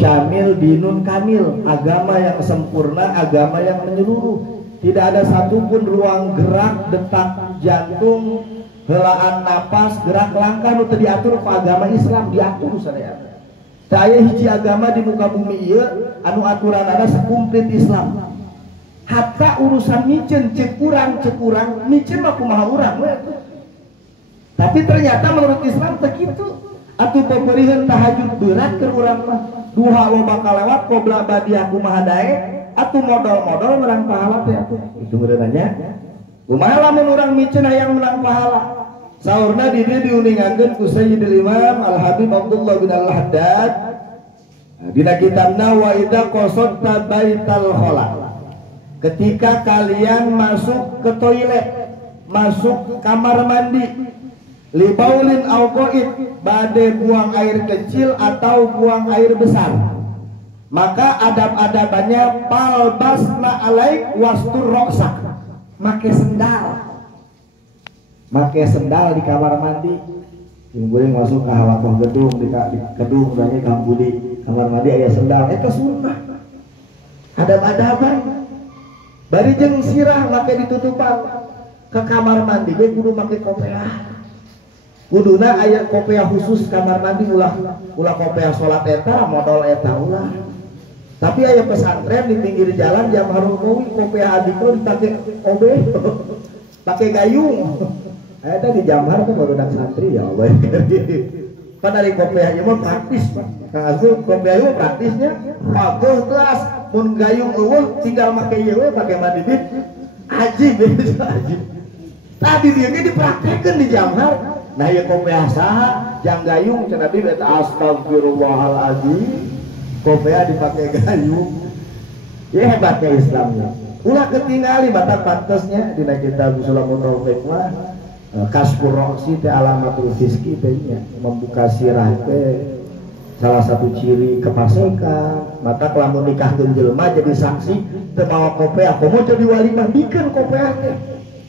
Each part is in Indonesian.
syamil dinun kamil, agama yang sempurna, agama yang menyeluruh. Tidak ada satupun ruang gerak, detak jantung, helaan napas, gerak langkah nu teu diatur ku agama Islam, diatur sadaya. Saya hiji agama di muka bumi ieu anu aturanana sakumplit Islam. Hatta urusan micen cek urang micen mah kumaha urang we. Tapi ternyata menurut Islam teu kitu. Atuh peureureuheun tahajud berat keur urang mah. Duha loba kalewat qobla badiah kumaha dae, atuh modal-modal menang pahala teh atuh. Itu nanya. Kumaha lamun urang micen hayang menang pahala? Saurna di dieu diuningakeun ku Sayyidul Imam Al Habib Abdullah bin Al Haddad. Dina kitabna wa idza qasadta baital khala. Ketika kalian masuk ke toilet, masuk ke kamar mandi, libaulin au qaid, bade buang air kecil atau buang air besar, maka adab-adabannya palbasna alaik wastur roksak, make sendal di kamar mandi. Yang masuk ke hawakoh gedung di gedung nanya kamu di kamar mandi aya sendal, itu sunnah. Adab-adaban. Bari jeung sirah make ditutupan ke kamar mandi ge kudu make kopiah. Kuduna aya kopiah khusus kamar mandi ulah kopiah salat eta modal eta ulah. Tapi aya pesantren di pinggir jalan jam harum kowi kopiah adikro dipake obe. Pakai gayung. Eta di Jamhar tuh barudak santri ya Allah. Pan dari kopiah ieu mah praktis, Pak. Kang Azul kopiah ieu praktisnya bagus kelas. Mun gayung eueuh tinggal make ieu we pake mandi bit. Ajib ajib. Tadi dia ge dipraktekeun di Jamhar. Nah ieu kopiah saha? Jang gayung cenah Nabi eta astagfirullahalazim. Kopiah dipake gayung. Ya hebat ya Islamnya. Ulah ketingali batak pantesnya dina kitab Ushulamun Taufiq mah kasfur roksi teh alamatul fiski teh membuka sirah teh salah satu ciri kepasekan. Mata lamun nikahkeun jelema jadi saksi teu mawa kopiah, komo jadi walimah bikeun kopiah teh.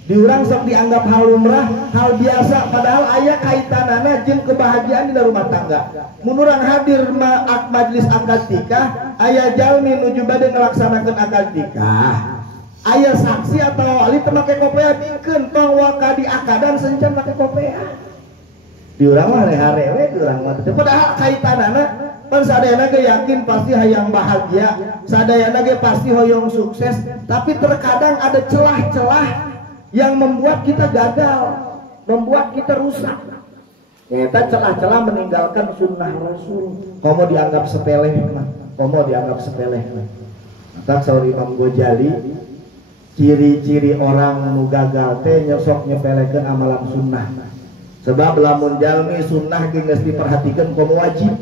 Diurang sok dianggap hal lumrah, hal biasa, padahal aya kaitanana jeung kebahagiaan di rumah tangga. Mun urang hadir majelis akad nikah, aya jalmi nuju bade ngalaksanakeun akad nikah. Aya saksi atau wali teu make kopiah bikeun tong waka di akadan sencan make kopiah. Di urang mah hare-hare we di urang mah teh padahal kaitanana pan sadayana ge yakin pasti hayang bahagia, sadayana ge pasti hoyong sukses, tapi terkadang ada celah-celah yang membuat kita gagal, membuat kita rusak. Eta celah-celah meninggalkan sunnah Rasul. Komo dianggap sepele, Maka saur Imam Ghazali, ciri-ciri orang nu gagal teh nyosok nyepelekeun amalan sunnah. Sebab lamun jalmi sunnah ge geus diperhatikeun komo wajib.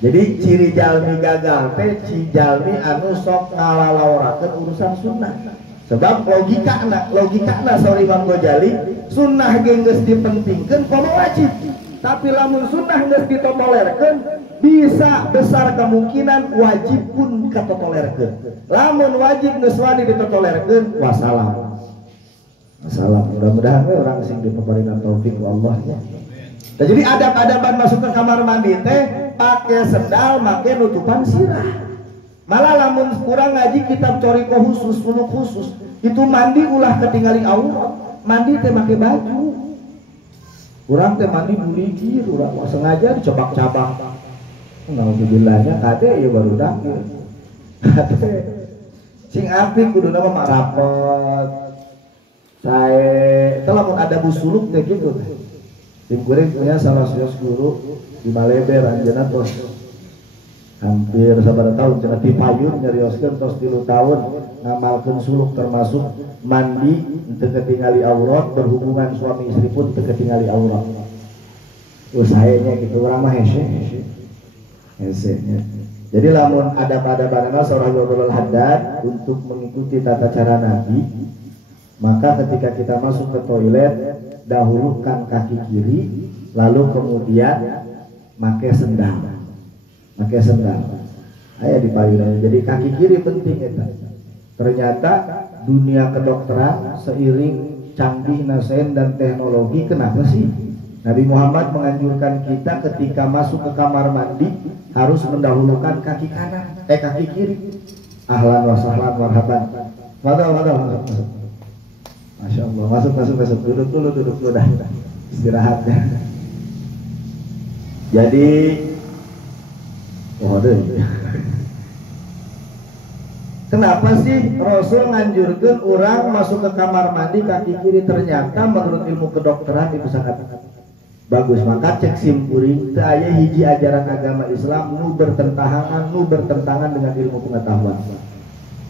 Jadi ciri jalmi gagal teh jalmi anu sok ngalalaurakeun urusan sunnah. Sebab logikana saur Imam Ghazali, sunnah ge geus dipentingkeun komo wajib. Tapi lamun sunnah geus ditotolerkeun, bisa besar kemungkinan wajib pun katotolerkeun. Lamun wajib geus wani ditotolerkeun, wassalam. Mudah-mudahan we urang sing dipaparingan taufik ku Allah ya. Nah, jadi adab-adaban masuk ke kamar mandi teh pakai sendal, make nutupan sirah. Malah lamun kurang ngaji kitab coriko khusus, suluk khusus, itu mandi ulah ketinggali aurat, mandi teh make baju. Urang teh mandi buligir, urang sengaja dicabak-cabak. Alhamdulillahnya kade ieu barudak. Kade sing apik kuduna mah rapet. Sae teh lamun ada busuluk teh gitu. Tim kuring punya salah satu guru di Maleber anjeunna tos hampir sabaraha tahun cenah dipayun nyarioskeun tos 3 tahun ngamalkeun suluk termasuk mandi teu ketingali aurat, berhubungan suami istri pun teu ketingali aurat. Usahanya gitu urang mah hese. Jadi lamun adab-adabanana seorang Abdul Haddad untuk mengikuti tata cara Nabi, maka ketika kita masuk ke toilet dahulukan kaki kiri, lalu kemudian make sendal. Aya di payunan. Jadi kaki kiri penting eta. Ternyata dunia kedokteran seiring canggih nasen dan teknologi, kenapa sih Nabi Muhammad menganjurkan kita ketika masuk ke kamar mandi harus mendahulukan kaki kanan, kaki kiri. Ahlan wa sahlan marhaban. Masuk. Masya Allah, masuk. Duduk dulu dah. Istirahat ya. Jadi, kenapa sih Rasul nganjurkan orang masuk ke kamar mandi kaki kiri? Ternyata menurut ilmu kedokteran itu sangat bagus. Maka cek simpuring saya hiji ajaran agama Islam nu bertentangan dengan ilmu pengetahuan.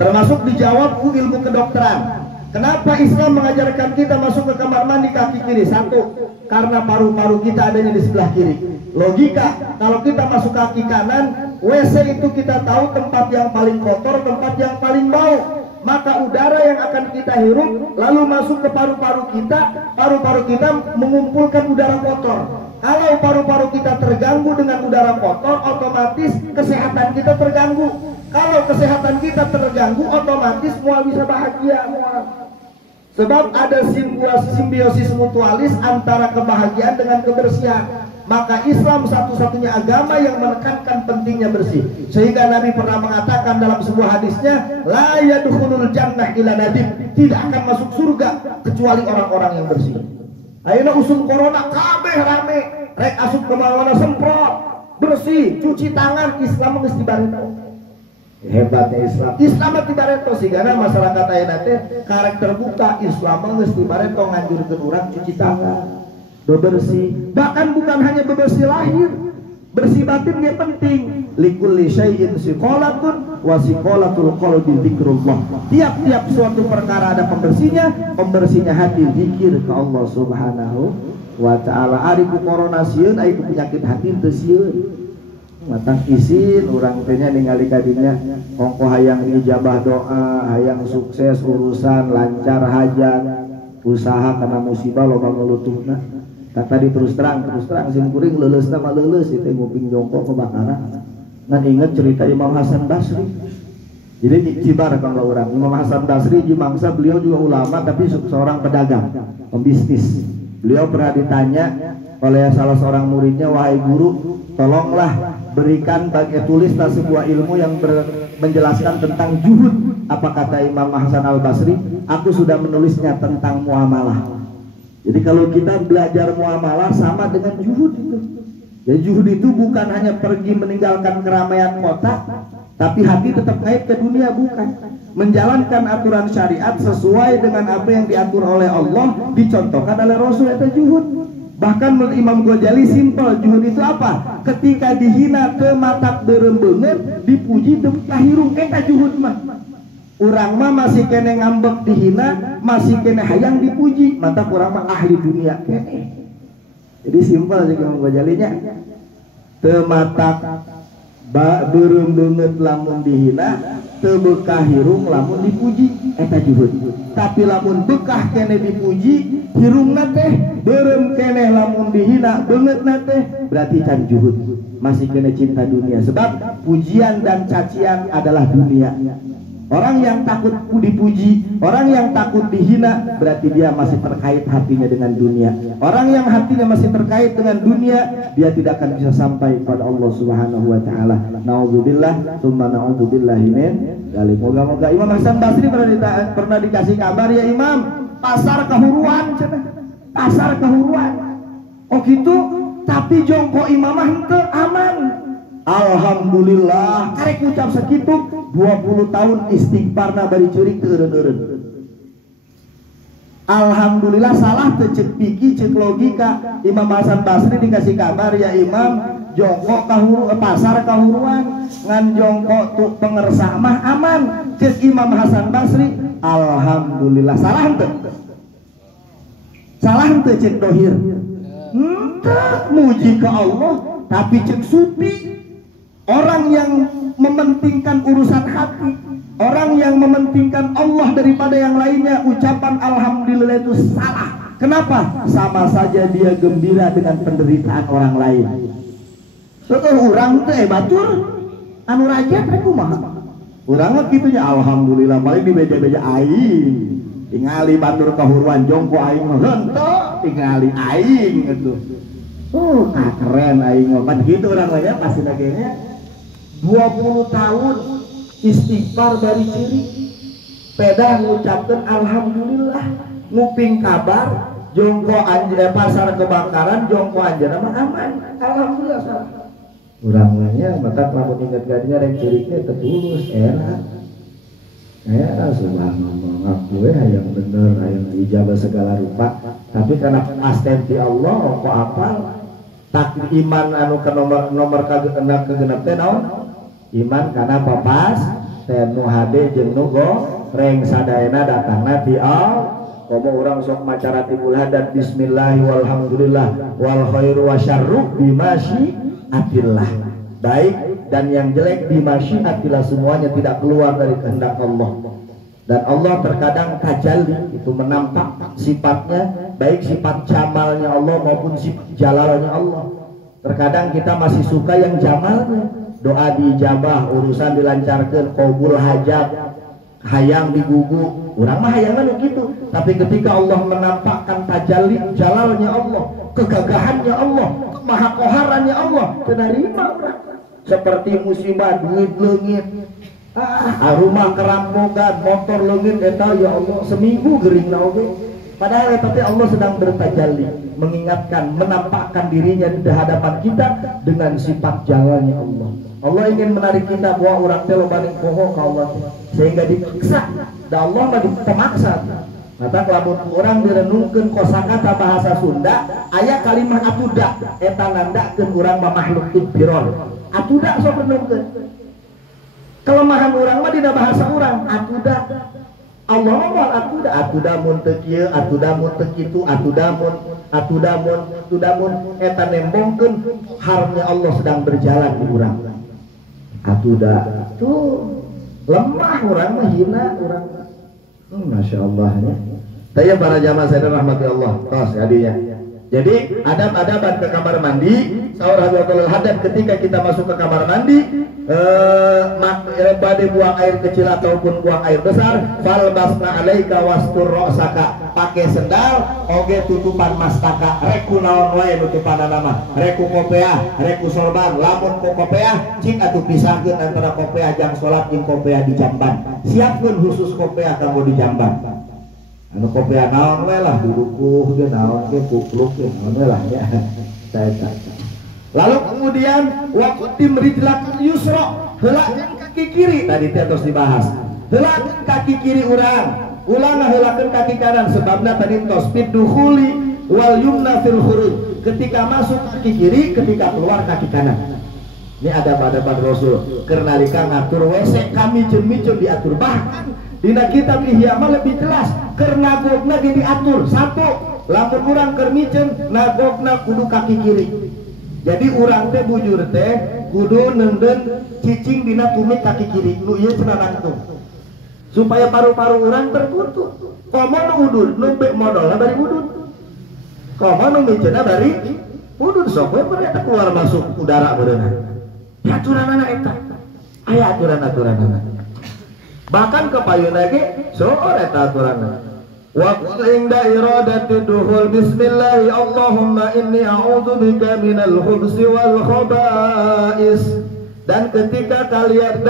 Termasuk dijawab ku ilmu kedokteran. Kenapa Islam mengajarkan kita masuk ke kamar mandi kaki kiri? Satu, karena paru-paru kita adanya di sebelah kiri. Logika, kalau kita masuk kaki kanan, WC itu kita tahu tempat yang paling kotor, tempat yang paling bau. Maka udara yang akan kita hirup lalu masuk ke paru-paru kita mengumpulkan udara kotor. Kalau paru-paru kita terganggu dengan udara kotor, otomatis kesehatan kita terganggu. Kalau kesehatan kita terganggu, otomatis semua bisa bahagia. Sebab ada simbiosis mutualis antara kebahagiaan dengan kebersihan. Maka Islam satu-satunya agama yang menekankan pentingnya bersih. Sehingga Nabi pernah mengatakan dalam sebuah hadisnya, la yadkhulul jannah illa nadim, tidak akan masuk surga kecuali orang-orang yang bersih. Ayeuna usul corona kabeh rame, rek asup ke mana semprot, bersih, cuci tangan. Islam geus dibarento. Hebatnya Islam ti barento sigana masyarakat ayeuna teh karek terbuka. Islam geus dibarento nganjurkeun urang cuci tangan, bebersih. Bahkan bukan hanya bebersih lahir, bersih batin dia penting. Likulli syai'in siqolatun wa siqolatul qalbi dzikrullah. Tiap-tiap suatu perkara ada pembersihnya hati zikir ke Allah Subhanahu wa taala. Ari ku corona sieun, ari ku penyakit hati teu sieun. Matang isin urang teh nya ningali ka dinya ongko hayang ijabah doa, hayang sukses urusan, lancar hajat, usaha karena musibah loba ngelutuhna. Tak tadi terus terang simkuring leuleusna mah leuleus itu nguping jongkok kebakaran. Ngan inget cerita Imam Hasan Basri. Jadi cibar kalau orang Imam Hasan Basri di mangsa beliau juga ulama tapi seorang pedagang, pembisnis. Beliau pernah ditanya oleh salah seorang muridnya, wahai guru, tolonglah berikan tulis sebuah ilmu yang menjelaskan tentang juhud. Apa kata Imam Hasan Al Basri? Aku sudah menulisnya tentang muamalah. Jadi kalau kita belajar muamalah sama dengan juhud itu. Jadi juhud itu bukan hanya pergi meninggalkan keramaian kota, tapi hati tetap kait ke dunia, bukan. Menjalankan aturan syariat sesuai dengan apa yang diatur oleh Allah, dicontohkan oleh Rasul, itu juhud. Bahkan menurut Imam Ghazali simpel, juhud itu apa? Ketika dihina ke matak berembengan, dipuji kahirung, eta juhud mah. Urang mah masih kene ngambek dihina, masih kene hayang dipuji, mata kurang mah ahli dunia kene. Jadi simpel sih Imam Ghazali nya. Teu matak berembengan lamun dihina, teu bekah hirung lamun dipuji, eta juhud. Tapi lamun bekah kene dipuji, hirungna teh berem kene lamun dihina, beungeutna teh berarti can juhud. Masih kene cinta dunia. Sebab pujian dan cacian adalah dunia. Orang yang takut dipuji, orang yang takut dihina, berarti dia masih terkait hatinya dengan dunia. Orang yang hatinya masih terkait dengan dunia, dia tidak akan bisa sampai pada Allah Subhanahu wa taala. Nauzubillah, tsumma naudzubillahi min dzalik. Moga-moga Imam Hasan Basri pernah dikasih kabar, ya Imam, pasar kehuruan cenah. Pasar kehuruan. Oh gitu, tapi jongkok imamah henteu aman. Alhamdulillah, karek ucap sekitu 20 tahun istighfarna bari ceurik teu eureun-eureun. Alhamdulillah, salah teu ceuk piki ceuk logika. Imam Hasan Basri dikasih kabar, ya Imam, jongkok pasar kahuruan, ngan jongkok tuh pengersah mah aman. Ceuk Imam Hasan Basri, alhamdulillah. Salah henteu? Salah henteu ceuk dohir? Henteu, muji ke Allah. Tapi ceuk sufi, orang yang mementingkan urusan hati, orang yang mementingkan Allah daripada yang lainnya, ucapan alhamdulillah itu salah. Kenapa? Sama saja dia gembira dengan penderitaan orang lain. Soalnya orang teh batur anu raja teh kumaha? Urang mah kitu nya alhamdulillah, paling di beja-beja aing. tingali batur kahuruan jongko aing mah henteu tingali aing gitu. Keren aing mah kan gitu urang mah pasti nagenya 20 tahun istighfar bari ciri peda ngucapkeun alhamdulillah nguping kabar jongko anjeun pasar kebakaran jongko anjeunna mah aman alhamdulillah urang mah nya mata lamun inget gadinya rek ciriknya tetulus subhanallah ngaku hayang bener hayang ijabah segala rupa tapi karena astenti Allah kok apal tak iman anu ke nomor kagenep teh naon iman kana papas teh nu hade jeung nu goreng sadayana datangna ti Allah komo urang sok maca ratibul hadat bismillah walhamdulillah wal khairu wasyarru bimasyiatillah baik dan yang jelek bimasyiatillah semuanya tidak keluar dari kehendak Allah dan Allah terkadang tajalli itu menampak sifatnya baik sifat jamalnya Allah maupun sifat jalalnya Allah terkadang kita masih suka yang jamalnya doa diijabah urusan dilancarkan qabul hajat hayang digugu urang mah hayangna gitu tapi ketika Allah menampakkan tajalli jalalnya Allah kegagahannya Allah kemahakoharannya Allah terima urang seperti musibah duit leungit rumah kerampokan motor leungit eta ya Allah seminggu geringna oge padahal tapi Allah sedang bertajalli mengingatkan menampakkan dirinya di hadapan kita dengan sifat jalannya Allah. Allah ingin menarik kita bahwa orang teh loba poho ka Allah sehingga dipaksa da Allah mah dipemaksa mata lamun urang direnungkeun kosakata bahasa Sunda aya kalimat atuda eta nandakeun urang mah makhluk ibtiron atuda sok renungkeun kelemahan urang mah dina bahasa urang atuda Allah mah atuda mun teu kieu atuda mun teu kitu atuda mun eta nembongkeun harnya Allah sedang berjalan di urang atuda tuh lemah urang mah hina urang Masya Allah ya. Tanya para jamaah saya rahmati Allah tos hadinya. Jadi adab-adaban ke kamar mandi sahur hadwatul hadat ketika kita masuk ke kamar mandi bade buang air kecil ataupun buang air besar fal basna alaika wastur ra'saka pakai sendal oge tutupan mastaka reku naon wae nutupan nama reku kopeah reku sorban lamun ko kopeah cing atuh pisahkeun antara kopeah jang salat jeung kopeah di jamban siapkeun khusus kopeah kanggo di jamban anu kopeah naon we lah dudukuh ge naon ge kupluk ge naon we lah ya lalu kemudian waqtim rijlak yusra heulakeun kaki kiri tadi teh terus dibahas heulakeun kaki kiri urang ulana heulakeun kaki kanan sebabna tadi tos fid dukhuli wal yumna fil khuruj ketika masuk kaki kiri ketika keluar kaki kanan ini ada pada Rasul kernalika ngatur WC kami micun diatur bahkan dina kitab Ihya mah lebih jelas karena nagogna diatur satu lamun urang keur micen nagogna kudu kaki kiri jadi urang teh bujur teh kudu neundeun cicing dina tumit kaki kiri nu ieu cenah nangtung supaya paru-paru urang tertutup komo nu udud nu be modalna bari udud komo nu micenna bari udud sok we eta keluar masuk udara beureunan aturanana eta aya aturan-aturanana bahkan kepayuna ge soor eta aturanna wa qul inda iradati dukhul bismillah Allahumma inni a'udzu bika minal khubsi wal khaba'is dan ketika kalian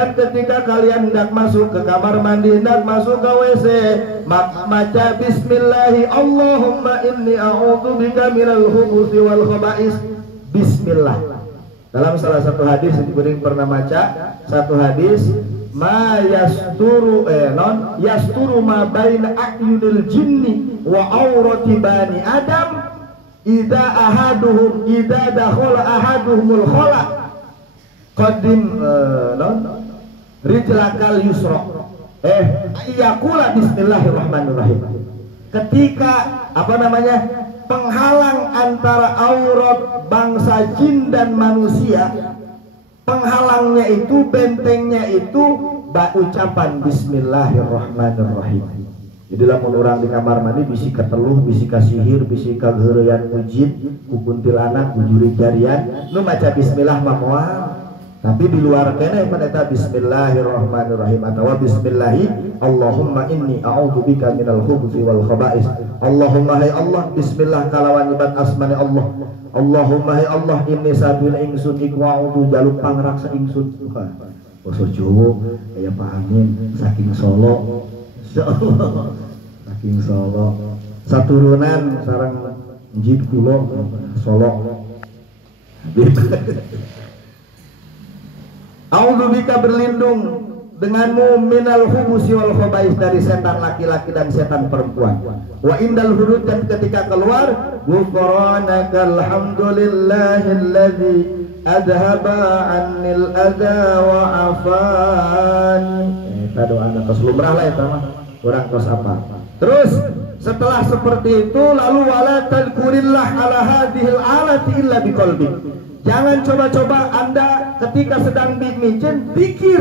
hendak masuk ke kamar mandi hendak masuk ke WC maka baca bismillah Allahumma inni a'udzu bika minal khubsi wal khaba'is bismillah dalam salah satu hadis yang pernah baca satu hadis ma yasturu yasturu ma baina a'yunil jinni wa aurati bani adam idza dakhala ahaduhumul khala qadim rijlakal yusra yaqula bismillahirrahmanirrahim ketika penghalang antara aurat bangsa jin dan manusia penghalangnya itu bentengnya itu ucapan bismillahirrahmanirrahim jadi lamun urang di kamar mandi bisi keteluh bisi kasihir bisi kageureuyan ku jin ku kuntilanak ku jurig jarian nu maca bismillah mah moal Tapi di luar kene meneta bismillahirrahmanirrahim atau bismillahi Allahumma inni a'udzubika minal khubuthi wal khaba'is. Allahumma hai Allah bismillah kalawan nyebat asmane Allah. Allahumma hai Allah inni sabil ingsun iku a'udzu jaluk pangraksa ingsun. Basa Jawa kaya Pak Amin saking Solo. Insyaallah saking Solo. Saturunan sareng njid kula Solo. A'udzubika berlindung denganmu minal khubusi wal khaba'is dari setan laki-laki dan setan perempuan. Wa indal hurud dan ketika keluar ghufranakal hamdulillahilladzi adhaba 'annil adza wa afan. Eta doa anak keslumrah lah eta mah. Urang kos apa? Terus setelah seperti itu lalu wala tadkurillah ala hadhil alati illa biqalbi. Jangan coba-coba Anda ketika sedang micin pikir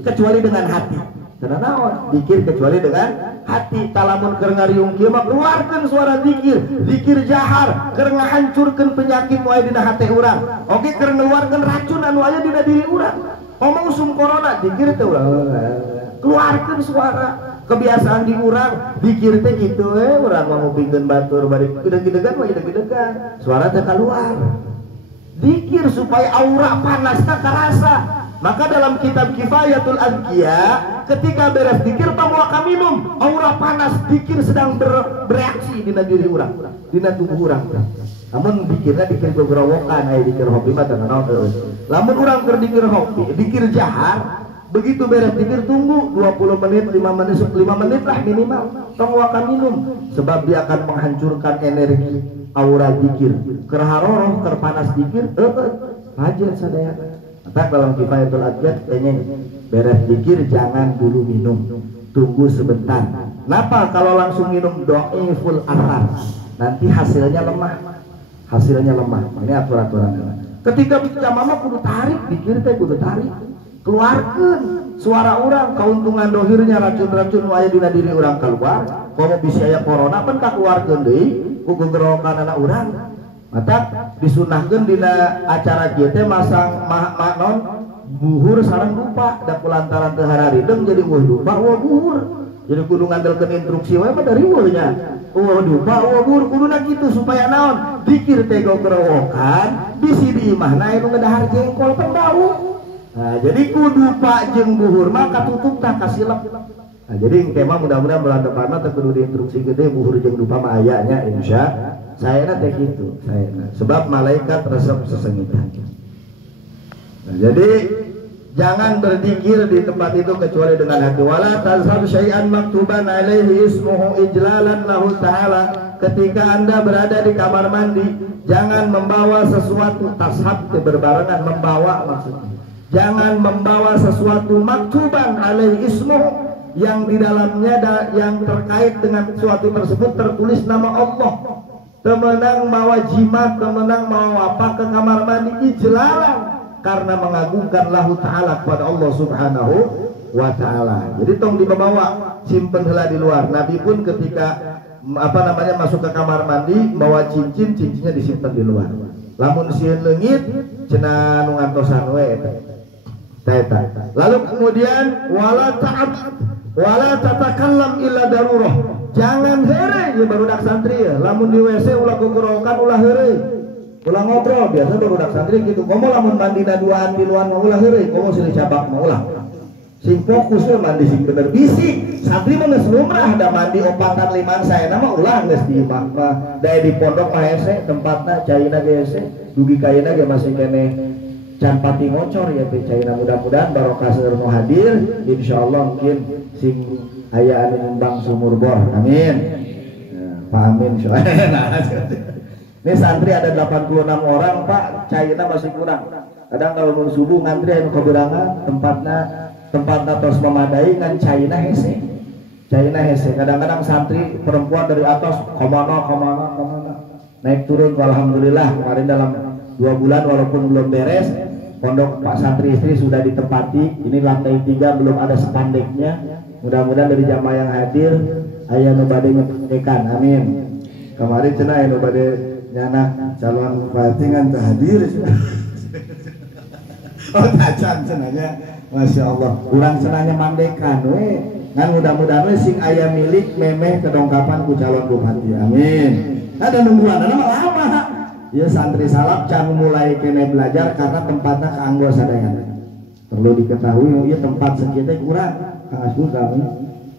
kecuali dengan hati. Karena naon? Zikir kecuali dengan hati. Talamun keur ngariung kieu mah keluarkeun suara zikir, zikir jahar, keur ngahancurkeun penyakit nu aya dina hate urang. Oke keur ngeluarkeun racun anu aya dina diri urang. Omong sum corona zikir teh urang. Keluarkeun suara. Kebiasaan di urang zikir teh kitu urang mah ngupingkeun batur bari gede-gedegan mah gede-gedegan. Suara teh keluar. Zikir supaya aura panasnya terasa. Maka dalam kitab Kifayatul Azkiya ketika beres zikir pamuaka minum aura panas zikir sedang bereaksi di diri urang, di tubuh urang. Namun zikirnya zikir gerowokan aya zikir hobi mah teu naon. Lamun urang keur zikir hobi, zikir jahar begitu beres zikir tunggu 20 menit, 5 menit lah minimal. Tong waka minum sebab dia akan menghancurkan energi aura zikir. Keur haroroh, keur panas zikir, hajat sadaya. Maka dalam Kifayatul Azkiya pengen beres zikir jangan dulu minum. Tunggu sebentar. Kenapa kalau langsung minum dhaiful athar? Nanti hasilnya lemah. Hasilnya lemah. Ini aturan-aturannya. Ketika jamaah kudu tarik, zikir teh kudu tarik. Keluarkan suara orang, keuntungan dohirnya racun-racun nu aya dina diri orang keluar. Kalau bisa aya corona pun tak keluarkeun deui ku gegerokan anak urang. Mata disunahkeun dina acara kieu teh masang non buhur sareng dupa da kulantaran teu hararideng jadi weuh dupa weuh buhur. Jadi kudu ngandelkeun instruksi wae mah dari weuhnya. Weuh dupa weuh buhur kuduna kitu supaya naon? Zikir teh gegerokan bisi di imahna anu ngadahar jengkol teh bau. Nah, jadi kudu pak jeung buhur mah katutup tah kasilep. Nah, jadi kemah mudah-mudahan bulan depan mah teh kudu diinstruksi gede buhur jeung dupa mah aya nya insya sayana teh kitu sayana. Sebab malaikat resep sesengitan. Nah, jadi jangan berzikir di tempat itu kecuali dengan hati. Wala tazhab syai'an maktuban alaihi ismuhu ijlalan lahu ta'ala. Ketika Anda berada di kamar mandi, jangan membawa sesuatu tashab berbarengan membawa maksudnya. Jangan membawa sesuatu maktuban alaihi ismuhu yang di dalamnya yang terkait dengan sesuatu tersebut tertulis nama Allah. Temenang mawa jimat, temenang mawa apa ke kamar mandi ijlalan karena mengagungkan Allah Ta'ala kepada Allah Subhanahu wa Ta'ala. Jadi tong dibawa simpen heula di luar. Nabi pun ketika masuk ke kamar mandi bawa cincin, cincinnya disimpan di luar. Lamun sieun leungit cenah nu ngantosan we eta. Lalu kemudian wala tatakallam illa darurah. Jangan heureuy ieu barudak santri ya. Lamun di WC ulah gogorokan ulah heureuy. Ulah ngobrol biasa barudak santri gitu. Komo lamun mandina duaan di luar mah ulah heureuy. Komo silih cabak mah ulah. Sing fokus we mandi sing bener bisi. Santri mah geus lumrah da mandi opatan liman saena mah ulah geus di imah mah. Da di pondok mah hese tempatna caina ge hese. Dugi kaina ge masih keneh can pati ngocor ya teh caina. Mudah-mudahan barokah saeur nu hadir insyaallah mungkin sing aya anu nyumbang sumur bor amin. Pak amin insyaallah. Ini santri ada 86 orang Pak, caina masih kurang. Kadang kalau mau subuh ngantri anu keberangan tempatna tos memadai ngan caina hese. Caina hese. Kadang-kadang santri perempuan dari atas komana naik turun. Alhamdulillah kemarin dalam 2 bulan walaupun belum beres pondok Pak santri istri sudah ditempati. Ini lantai 3 belum ada spandeknya. Mudah-mudahan dari jamaah yang hadir aya nu bade nyepekan amin. Kemarin cenah aya nu bade nyana calon bupati ngan teu hadir. Oh tacan cenanya. Masya Allah. Kurang cenanya mandekan we. Ngan mudah-mudahan we sing aya milik memeh kedongkapan ku calon bupati. Amin. Ada nungguan lama. Ya santri salap can mulai kene belajar karena tempatnya keanggo sadayana. Perlu diketahui ya tempat sekitar kurang Kang Asbul kami.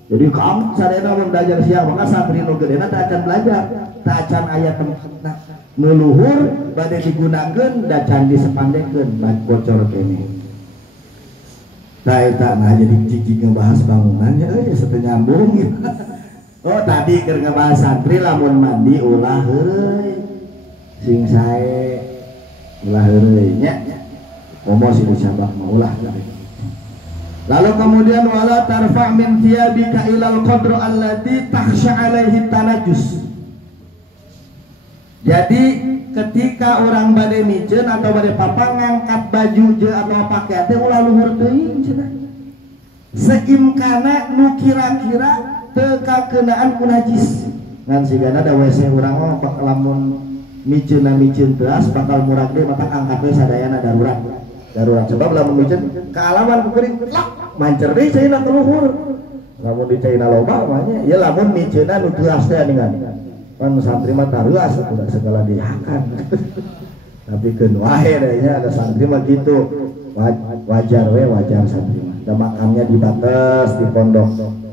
Jadi kamu sadayana mun belajar siang maka santri nu gedena teh akan belajar. Teh acan aya tempatna nu luhur bade digunakeun da can disepandekeun bocor kene. Tah eta nah jadi cicing ngebahas bangunannya euy seteu nyambung. Oh tadi keur ngebahas santri lamun mandi ulah heuy. Sing sae ulah heureuy nya komo si dicabak mah ulah. Lalu kemudian wala tarfa min thiyabika ilal qadru allati takhsha alaihi tanajus. Jadi ketika orang bade miceun atau bade papang ngangkat baju je atau pakaian teh ulah luhur teuing cenah. Seimkana nu kira-kira teu kakeunaan ku najis. Ngan sigana da WC urang mah lamun miceun teras bakal murag deui maka angkat we sadayana darurat sebab lamun miceun kaalaman ku geuring mancer deui caina ke luhur lamun di caina loba mah nya ya lamun miceunna nu teras teh ningan pan santri mah taruas udah segala dihakan tapi keun wae nya ada santri mah gitu wajar santri mah da makamnya dibates di pondok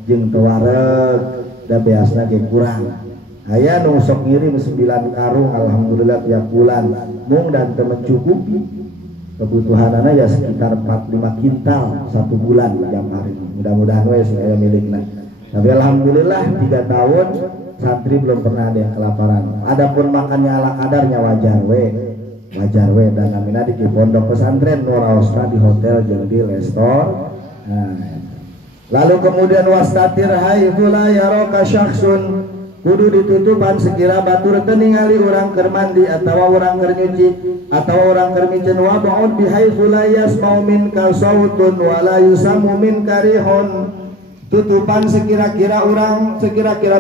jeung teu wareg da beasna ge kurang. Aya nu sok ngirim 9 karung alhamdulillah tiap bulan mung dan teu mencukupi kebutuhanana ya sekitar 4-5 kintal 1 bulan tiap hari. Mudah-mudahan we sing aya milikna. Tapi alhamdulillah 3 tahun santri belum pernah ada yang kelaparan. Adapun makannya ala kadarnya wajar we dan namina di pondok pesantren nu raosna di hotel jeung di restoran. Lalu kemudian wastatir haitsu la yaraka syakhsun kudu ditutupan sekira batur teu ningali urang keur mandi atawa urang keur nyuci atawa urang keur miceun wa ba'ud bi haitsu la yasma'u minka sautun wa la yusammu minka rihun. Tutupan sekira-kira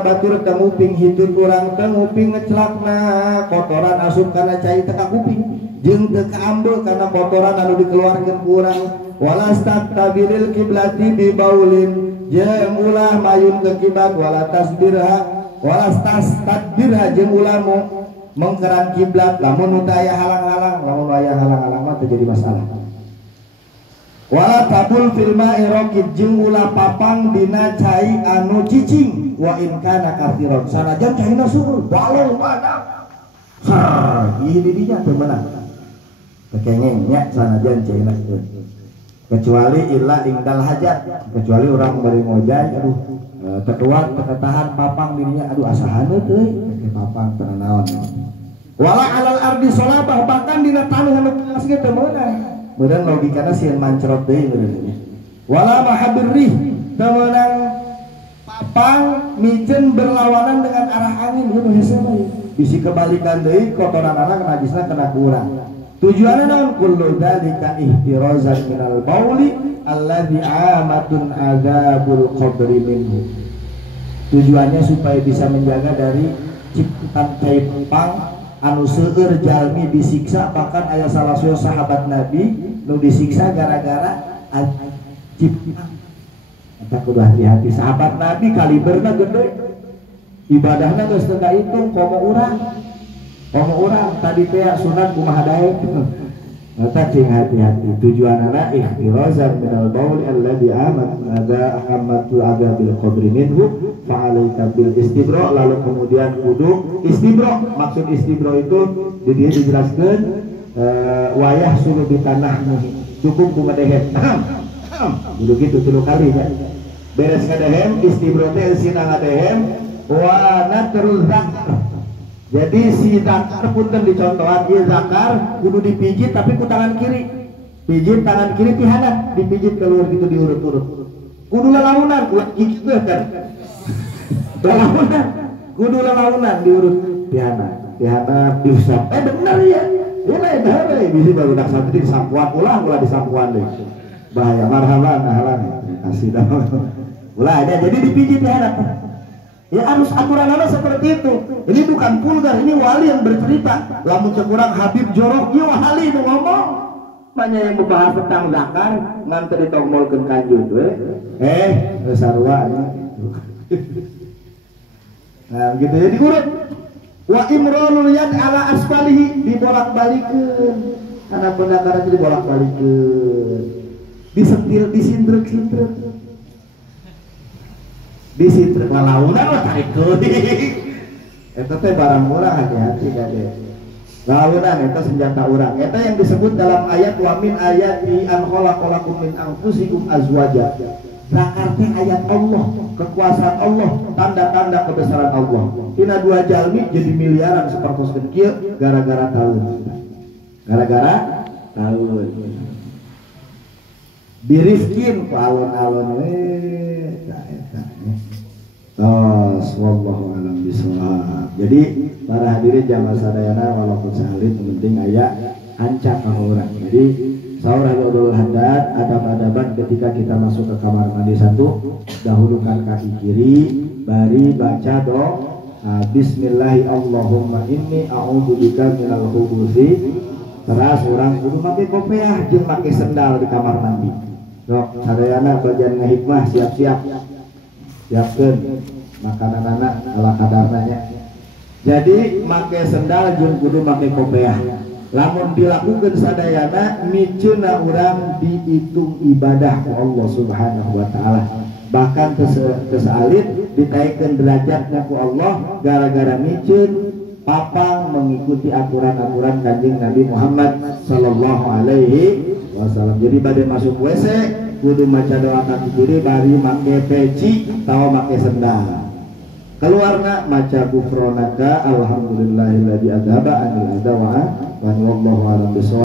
batur teu nguping hitut urang teu nguping ngeclakna kotoran asup kana cai teu ka kuping jeung teu kaambeul kana kotoran anu dikeluarkeun ku urang wala staqbilil kiblati bi baulin jeung ulah mayun ke kiblat wala tasbirha jeung ulah mengkeran kiblat lamun aya halang-halang mah teu jadi masalah. Wala tabul fil ma'i raqid jeung ulah papang dina cai anu cicing wa in kana kafiron sanajan caina suhur balong mana ieu didinya teu meunang kekengeng nya sanajan caina kecuali illa ingdal hajat kecuali orang bari ngojay aduh tetuan teketahan papang dirinya aduh asahan teh ke papang teu naon. Wala alal ardi solabah bahkan dina taneuh anu teras ge teu meunang. Beneran logikana sieun mancrot deui benernya. Wala mahabirrih teu meunang papang miceun berlawanan dengan arah angin ieu hese mah. Bisi kebalikan deui kotoranana najisna kena ku urang. Tujuanna naon kullu dzalika ihtirazan minal bauli alladzi amatun adzabul qabri minhu. Tujuannya supaya bisa menjaga dari ciputan cai papang anu seueur jalmi disiksa bahkan aya salah satu sahabat Nabi nu disiksa gara-gara ciputan. Eta kudu hati-hati sahabat Nabi kaliberna gede. Ibadahna geus teu kahitung komo urang tadi teh sunat kumaha dae. Mata cing hati-hati tujuanana ihtirazan minal baul alladzi ahamatu adabil qabri minhu fa alaika bil istibra. Lalu kemudian kudu istibra. Maksud istibra itu di dia dijelaskeun wayah suruh di tanah cukup ku ngadehem kudu kitu 3 kali nya beres ngadehem istibra teh sina ngadehem wa natrul zakar. Jadi si zakar punten dicontohan ieu zakar kudu dipijit tapi ku tangan kiri. Pijit tangan kiri ti handap dipijit keluar gitu diurut-urut. Kudu lalaunan kuat gigi kan. Kudu lalaunan diurut ti handap diusap. Bener ya. Ini bahaya bisi baru dak santri disampuan ulah disampuan deui. Bahaya marhaban ahlan. Kasih dah. Ulah jadi dipijit ti handap. Ya harus aturanana seperti itu. Ini bukan vulgar, ini wali yang bercerita. Lamun cekurang Habib Jorok, ieu wali nu ngomong. banyak yang membahas tentang zakar nganter ditongolkeun kanjut we sarua nah gitu ya diurut wa imrarul yad ala asfalihi dibolak-balikeun kana pendataran dibolak-balikeun disentil disindrek-sindrek disindrek lalauna mah tarik teuing eta teh barang murah hati-hati kade lalauna eta senjata urang eta yang disebut dalam ayat wa min ayati an khalaqalakum min anfusikum azwaja zakar teh ayat Allah kekuasaan Allah tanda-tanda kebesaran Allah tina dua jalmi jadi miliaran sapertoskeun kieu gara-gara tahun diriskin ku alon-alon wallahu alam bisawab. Jadi para hadirin jamaah sadayana walaupun sahalit penting aya ancak ka urang. Jadi sahur Abdul Haddad adab-adaban ketika kita masuk ke kamar mandi satu dahulukan kaki kiri bari baca doa bismillahi Allahumma inni a'udzubika minal khubuthi teras orang kudu make kopiah jeung make sendal di kamar mandi. Sok sadayana bagian ngahikmah siap-siap siapkeun makanan anak ala kadarnanya. Jadi make sendal jeung kudu make kopiah. Lamun dilakukan sadayana miceuna urang dihitung ibadah ku Allah Subhanahu wa taala. Bahkan tesalit ditaikeun derajatnya ku Allah gara-gara miceun papang mengikuti aturan-aturan Kanjeng Nabi Muhammad sallallahu alaihi wasallam. Jadi bade masuk WC kudu maca doa kaki kiri bari make peci tawa make sendal. Keluarna maca gufronaka alhamdulillahilladzi adzaba anil adza wa wallahu a'lam bishawab.